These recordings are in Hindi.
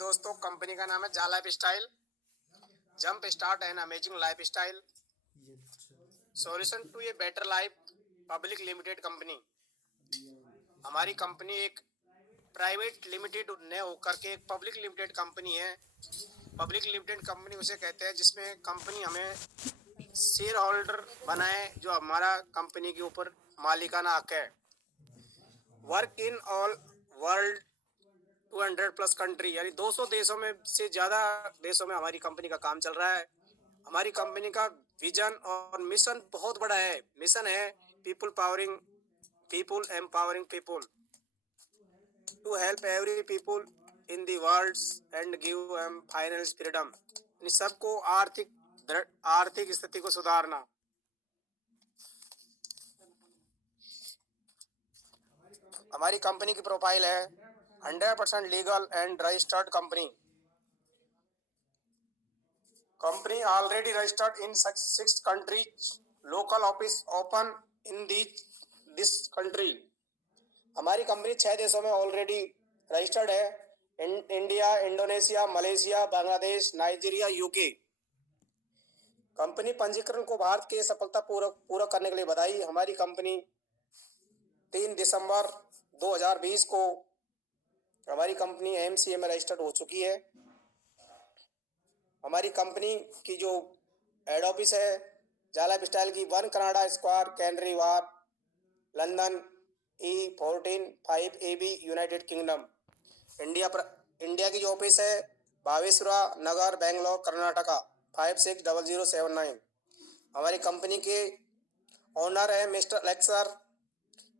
दोस्तों, कंपनी का नाम है जा life style. Jump start and amazing life style solution to a better life public limited company. हमारी कंपनी एक प्राइवेट लिमिटेड न होकर के एक पब्लिक लिमिटेड कंपनी है। पब्लिक लिमिटेड कंपनी उसे कहते हैं जिसमें कंपनी हमें शेयर होल्डर बनाए, जो हमारा कंपनी के ऊपर मालिकाना हक है। Work in all world 200 plus country, यानी 200 देशों में से ज़्यादा देशों में हमारी कंपनी का काम चल रहा है। हमारी कंपनी का विजन और मिशन बहुत बड़ा है। मिशन है people empowering people to help every people in the world and give em finance freedom. सबको आर्थिक स्थिति को सुधारना। हमारी कंपनी की प्रोफाइल है 100% legal and registered company. Company already registered in 6 countries, local office open in this country. हमारी कंपनी 6 देशों में ऑलरेडी रजिस्टर्ड है। India, Indonesia, Malaysia, Bangladesh, Nigeria, UK. Company पंजीकरण को भारत के सफलता पूरा करने के लिए बधाई। हमारी कंपनी 3 दिसंबर 2020 को हमारी कंपनी एमसीए में रजिस्टर्ड हो चुकी है। हमारी कंपनी की जो हेड ऑफिस है जा लाइफ स्टाइल की 1 Canada Square, Canary Wharf, London E14 5AB, United Kingdom. India की जो ऑफिस है भावेश्वरा नगर, बेंगलोर, कर्नाटका 560079। हमारी कंपनी के ओनर है मिस्टर अलेक्सर,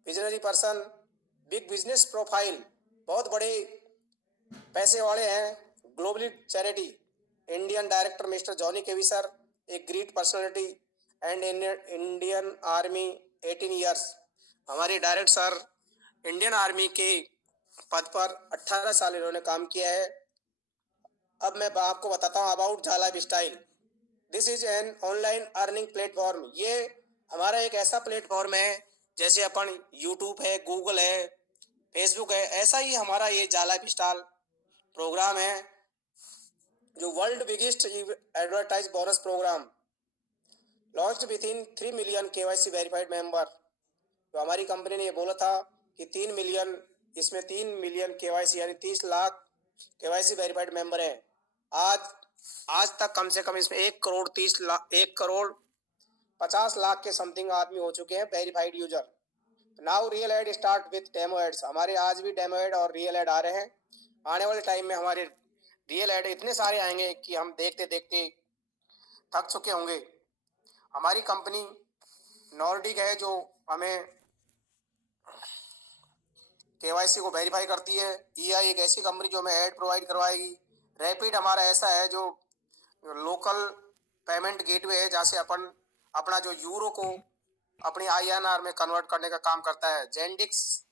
visionary person, big business profile, बहुत बड़े पैसे वाले हैं, globally charity. Indian director mister Johnny केविसर, एक great personality and Indian army 18 years. हमारे डायरेक्टर सर इंडियन आर्मी के पद पर 18 साल इन्होंने काम किया है। अब मैं आपको बताता हूँ अबाउट जा life style. This is an online earning platform. ये हमारा एक ऐसा प्लेटफॉर्म है जैसे अपन यूट्यूब है, गूगल है, फेसबुक है, ऐसा ही हमारा ये जा लाइफ स्टाइल प्रोग्राम है, जो world biggest advertise bonus program launched within 3 million KYC verified member. तो हमारी कंपनी ने ये बोला था कि 3 मिलियन, इसमें 3 मिलियन केवाईसी यानी 30 लाख केवाईसी वेरीफाइड मेंबर हैं। आज तक कम से कम इसमें 1 करोड़ 50 लाख के समथिंग आदमी हो चुके हैं verified user. Now real ad start with demo ads. हमारे आज भी डेमो एड और रियल एड आ रहे हैं। आने वाले टाइम में हमारे रियल एड इतने सारे आएंगे कि हम देखते देखते थक चुके होंगे। हमारी कंपनी नॉर्डिक है जो हमें केवाईसी को वेरीफाई करती है। EI एक ऐसी कंपनी जो हमें ऐड प्रोवाइड करवाएगी। रैपिड हमारा ऐसा है जो लोकल पेमेंट गेटवे है, जहाँ से अपन अपना जो यूरो को अपनी INR में कन्वर्ट करने का काम करता है। जेंडिक्स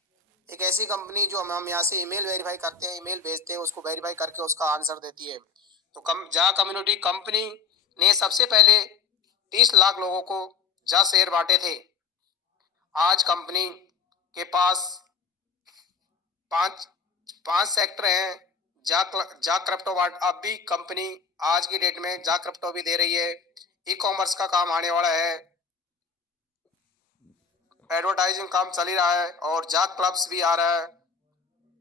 एक ऐसी कंपनी जो हम यहाँ से ईमेल वेरीफाई करते हैं, ईमेल भेजते हैं, उसको वेरीफाई करके उसका आंसर देती है। तो जा कम्युनिटी कंपनी ने सबसे पहले 30 लाख लोगों को जा शेयर बांटे थे। आज कंपनी के पास पांच सेक्टर हैं। जा क्रिप्टो अब भी कंपनी आज की डेट में जा क्रिप्टो भी दे रही है। ई-कॉमर्स का काम आने वाला है, एडवर्टाइजिंग काम चल ही रहा है और जा क्लब्स भी आ रहा है।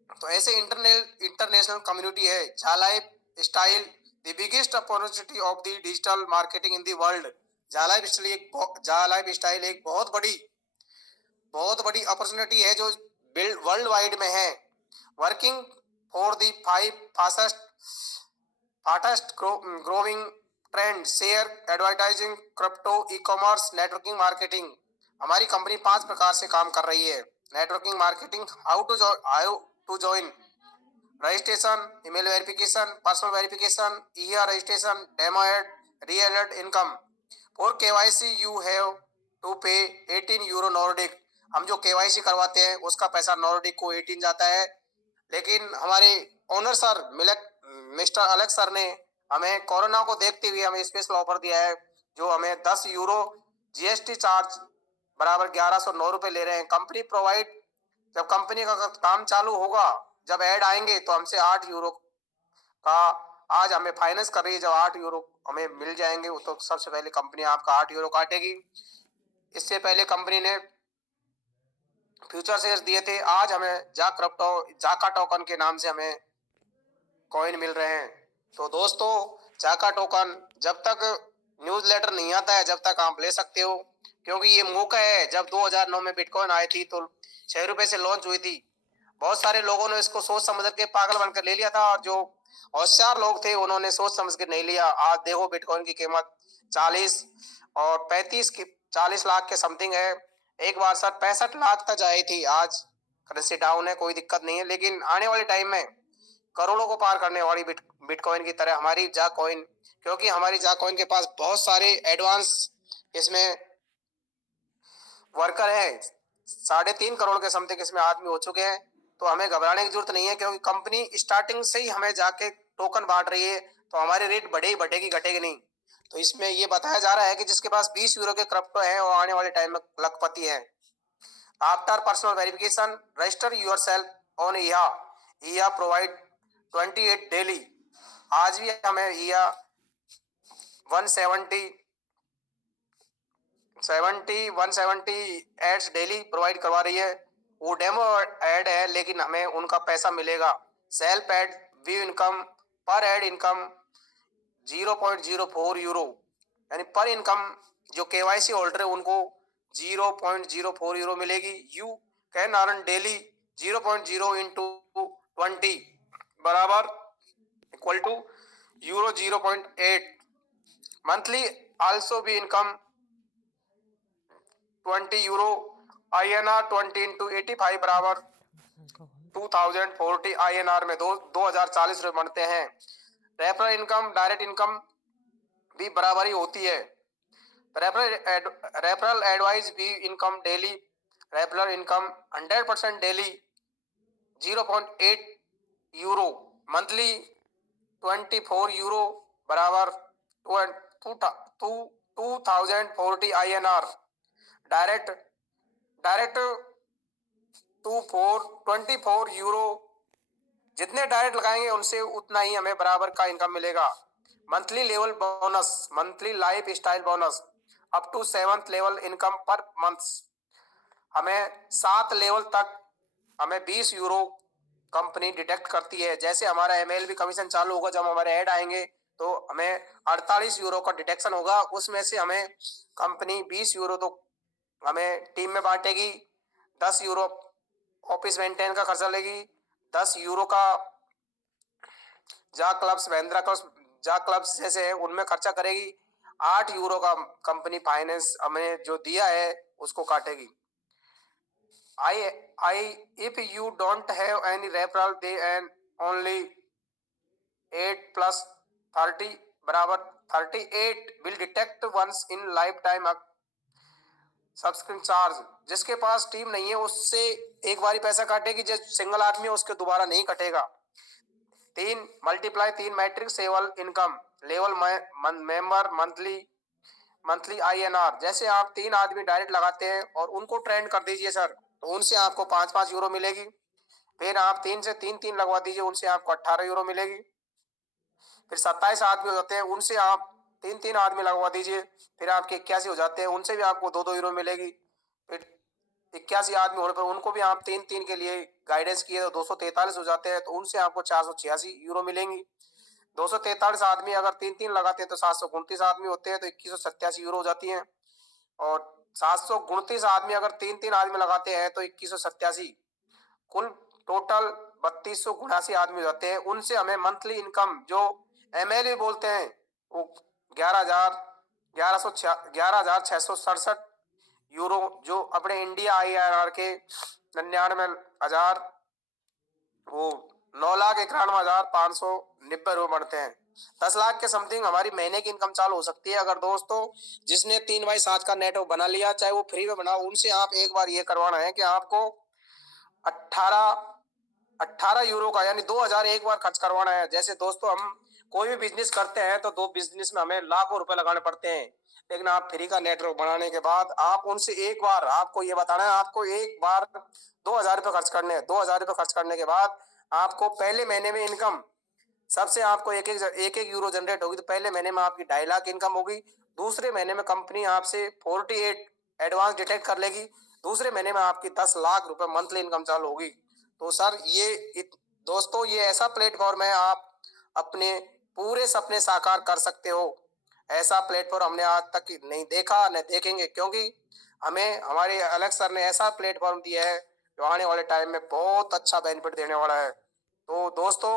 तो ऐसे इंटरनेशनल कम्युनिटी है। जा life style the biggest opportunity of the digital marketing in the world. जा लाइफ स्टाइल एक बहुत बड़ी अपॉर्चुनिटी है जो वर्ल्ड वाइड में है। Working for the 5 fastest growing trend, share, advertising, crypto, e-commerce, networking marketing. हमारी कंपनी 5 प्रकार से काम कर रही है। Networking marketing, how to join, registration, email verification, personal verification, ER registration, demo ad, real ad income. For KYC you have to pay 18 euro Nordic. हम जो KYC करवाते हैं उसका पैसा नॉर्डिक को 18 जाता है। लेकिन हमारे owner sir mister Alex sir ने हमें कोरोना को देखते हुए हमें स्पेशल ऑफर दिया है, जो हमें 10 यूरो GST चार्ज बराबर 1109 रुपये ले रहे हैं। कंपनी प्रोवाइड, जब कंपनी का काम चालू होगा, जब ऐड आएंगे तो हमसे 8 यूरो का आज हमें फाइनेंस कर रही है। जब 8 यूरो हमें मिल जाएंगे तो सबसे पहले कंपनी आपका 8 यूरो काटेगी। इससे पहले कंपनी ने फ्यूचर शेयर्स दिए थे। आज हमें जाका टोकन के नाम से हमें कॉइन मिल रहे हैं। तो दोस्तों, जाका टोकन जब तक न्यूज़लेटर नहीं आता है जब तक आप ले सकते हो, क्योंकि ये मौका है। जब 2009 में बिटकॉइन आई थी तो 6 रुपए से लॉन्च हुई थी। बहुत सारे लोगों ने इसको सोच समझ के पागल बनकर ले लिया था, और जो होशियार लोग थे उन्होंने सोच समझ के नहीं लिया। आज देखो बिटकॉइन की कीमत 40 और 35 की 40 लाख के समथिंग है। एक बार सर 65 लाख तक आई थी। आज करेंसी डाउन है, कोई दिक्कत नहीं है, लेकिन आने वाले टाइम में करोड़ों को पार करने वाली बिटकॉइन की तरह हमारी जा कॉइन, क्योंकि हमारी जा कॉइन के पास बहुत सारे एडवांस इसमें वर्कर है। 3.5 करोड़ के समथिंग इसमें आदमी हो चुके हैं। तो हमें घबराने की जरूरत नहीं है, क्योंकि कंपनी स्टार्टिंग से ही हमें जाके टोकन बांट रही है। तो हमारी रेट बढ़ेगी घटेगी नहीं। तो इसमें ये बताया जा रहा है कि जिसके पास 20 यूरो के क्रिप्टो है वो आने वाले टाइम में लखपति है। After personal verification register yourself on ईया प्रोवाइड 28 डेली। आज भी हमें ईया 170 एड्स डेली प्रोवाइड करवा रही है। वो डेमो एड है, लेकिन हमें उनका पैसा मिलेगा। सेल्फ एड व्यू इनकम पर एड इनकम 0.04 यूरो, यानी पर इनकम जो केवाईसी होल्डर है उनको 0.04 यूरो मिलेगी। You can earn daily 0.0 into 20 बराबर equal to euro 0.8 monthly. Also भी इनकम 20 यूरो INR 20 इंटू 85 बराबर 2040 INR में 2040 रुपये बनते हैं। रेफरल इनकम डायरेक्ट इनकम भी बराबर ही होती है। रेफरल एडवाइस भी income daily referral income 100% daily 0.8 euro monthly 24 euro बराबर 2040 INR। डायरेक्ट डायरेक्ट 24 यूरो जितने डायरेक्ट लगाएंगे उनसे उतना ही हमें बराबर का इनकम मिलेगा। Monthly level bonus monthly life style bonus up to 7th level income per month. हमें 7 लेवल तक हमें 20 यूरो कंपनी डिडक्ट करती है। जैसे हमारा MLB कमीशन चालू होगा, जब हमारे ऐड आएंगे तो हमें 48 यूरो का डिडक्शन होगा। उसमें से हमें कंपनी 20 यूरो तो हमें टीम में बांटेगी, 10 यूरो ऑफिस मेंटेन का खर्चा लेगी, 10 यूरो का जा क्लब्स महिंद्रा क्लब्स जा क्लब्स जैसे है उनमें खर्चा करेगी, 8 यूरो का कंपनी फाइनेंस हमें जो दिया है उसको काटेगी। I if you don't have any referral they and only 8 plus 30 बराबर 38 will detect once in lifetime subscription charge. जिसके पास टीम नहीं है उससे एक बारी पैसा काटेगी, जो सिंगल आदमी है उसके दोबारा नहीं कटेगा। 3 matrix level income level member monthly INR। जैसे आप 3 आदमी डायरेक्ट लगाते हैं और उनको ट्रेंड कर दीजिए सर, तो उनसे आपको 5-5 यूरो मिलेगी। फिर आप 3 से 3 लगवा दीजिए, उनसे आपको 18 यूरो मिलेगी। फिर 27 आदमी हो जाते हैं, उनसे आप 3 आदमी लगवा दीजिए, फिर आपके 81 हो जाते हैं, उनसे भी आपको 2 यूरो मिलेगी। फिर 81 आदमी होने पर उनको भी आप 3 के लिए गाइडेंस किए तो 243 हो जाते हैं, तो उनसे आपको 486 यूरो मिलेंगी। 243 आदमी अगर 3 लगाते हैं तो 729 आदमी होते हैं, तो 2187 यूरो हो जाती है। और 729 आदमी अगर 3 आदमी लगाते हैं तो 2187, कुल टोटल 3279 आदमी हो जाते हैं। उनसे हमें मंथली इनकम जो MLB बोलते हैं वो 11,667 यूरो, जो अपने इंडिया INR के 99,000 वो 9,91,590 रुपये बढ़ते हैं। 10 लाख के समथिंग हमारी महीने की इनकम चालू हो सकती है। अगर दोस्तों जिसने 3x7 का नेटवर्क बना लिया, चाहे वो फ्री में बनाओ, उनसे आप एक बार ये करवाना है कि आपको 18 यूरो का यानी 2,000 एक बार खर्च करवाना है। जैसे दोस्तों हम कोई भी बिजनेस करते हैं तो 2 बिजनेस में हमें लाखों रुपए लगाने पड़ते हैं, लेकिन आप फ्री का नेटवर्क बनाने के बाद आप उनसे एक बार आपको ये बताना है, आपको एक बार 2,000 रुपये खर्च करने हैं। 2,000 रुपये खर्च करने के बाद आपको पहले महीने में इनकम सबसे आपको एक एक यूरो जनरेट होगी, तो पहले महीने में आपकी 2.5 लाख इनकम होगी। दूसरे महीने में कंपनी आपसे 48 एडवांस डिटेक्ट कर लेगी। दूसरे महीने में आपकी 10 लाख रुपए मंथली इनकम चालू होगी। तो सर दोस्तों ये ऐसा प्लेटफॉर्म है, आप अपने पूरे सपने साकार कर सकते हो। ऐसा प्लेटफॉर्म हमने आज तक नहीं देखा, न देखेंगे, क्योंकि हमें हमारे अलग सर ने ऐसा प्लेटफॉर्म दिया है जो आने वाले टाइम में बहुत अच्छा बेनिफिट देने वाला है। तो दोस्तों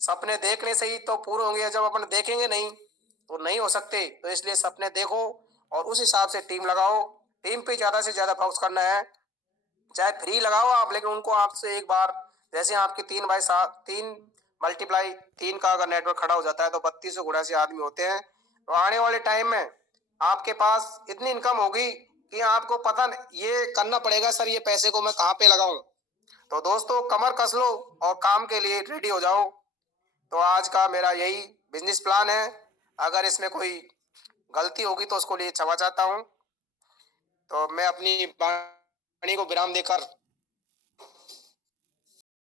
सपने देखने से ही तो पूरे होंगे, जब अपन देखेंगे नहीं तो नहीं हो सकते। तो इसलिए सपने देखो और उस हिसाब से टीम लगाओ। टीम पे ज्यादा से ज्यादा फोकस करना है, चाहे फ्री लगाओ आप, लेकिन उनको आपसे एक बार, जैसे आपके 3/7 3 × 3 का अगर नेटवर्क खड़ा हो जाता है तो 32 आदमी होते हैं। तो आने वाले टाइम में आपके पास इतनी इनकम होगी कि आपको पता ये करना पड़ेगा, सर ये पैसे को मैं कहाँ पे लगाऊं। तो दोस्तों कमर कस लो और काम के लिए रेडी हो जाओ। तो आज का मेरा यही बिजनेस प्लान है। अगर इसमें कोई गलती होगी तो उसको लिए क्षमा चाहता हूँ। तो मैं अपनी वाणी को विराम देकर